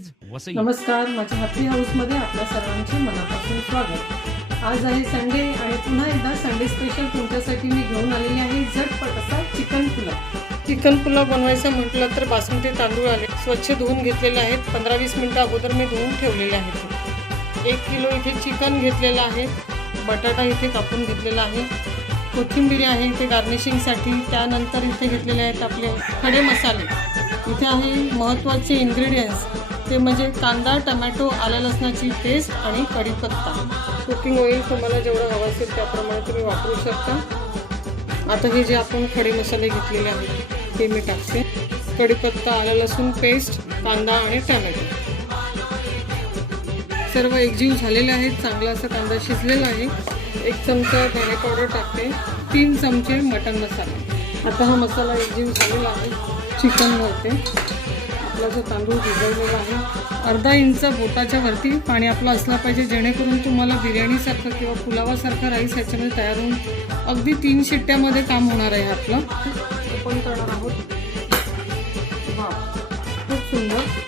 नमस्कार, माझ्या हॅपी हाऊसमध्ये आपल्या सर्वांचे मनापासून स्वागत। आज आहे संडे आणि पुन्हा एकदा संडे स्पेशल तुमच्यासाठी मी घेऊन आलेली आहे झटपट असा चिकन पुलाव। चिकन पुलाव बनवायचं म्हटलं तर बासमती तांदूळ आले, स्वच्छ धुवून घेतलेले आहेत। 15-20 मिनिटं अगोदर मी धुवून ठेवलेले आहेत। 1 किलो इथे चिकन घेतलेलं आहे, बटाटा इथे कापून घेतलेला आहे, कोथिंबीर आहे इथे गार्निशिंगसाठी। त्यानंतर इथे घेतलेले आहेत आपले खडे मसाले। इथे आहे महत्त्वाचे इन्ग्रेडियंट्स, ते म्हणजे कांदा, टमॅटो, आलं लसणाची पेस्ट आणि कढीपत्ता। कुकिंग ऑइल तुम्हाला जेवढं हवं असेल त्याप्रमाणे तुम्ही वापरू शकता। आता हे जे आपण खडे मसाले घेतलेले आहेत ते मी टाकते। कढीपत्ता, आलं लसूण पेस्ट, कांदा आणि टमॅटो सर्व एकजीव झालेले आहेत। चांगला असा कांदा शिजलेला आहे। 1 चमचा धणे पावडर टाकते, 3 चमचे मटण मसाला। आता हा मसाला एकजीव झालेला आहे। चिकन घालते, आपला जो तांदूळ भिजवलेला आहे। अर्धा इंच बोटाच्या वरती पाणी आपलं असलं पाहिजे, जेणेकरून तुम्हाला बिर्याणीसारखं किंवा पुलावासारखं राईस ह्याच्यामध्ये तयार होऊन अगदी 3 शिट्ट्यामध्ये काम होणार आहे आपलं। ओपन करणार आहोत। वाह, खूप सुंदर।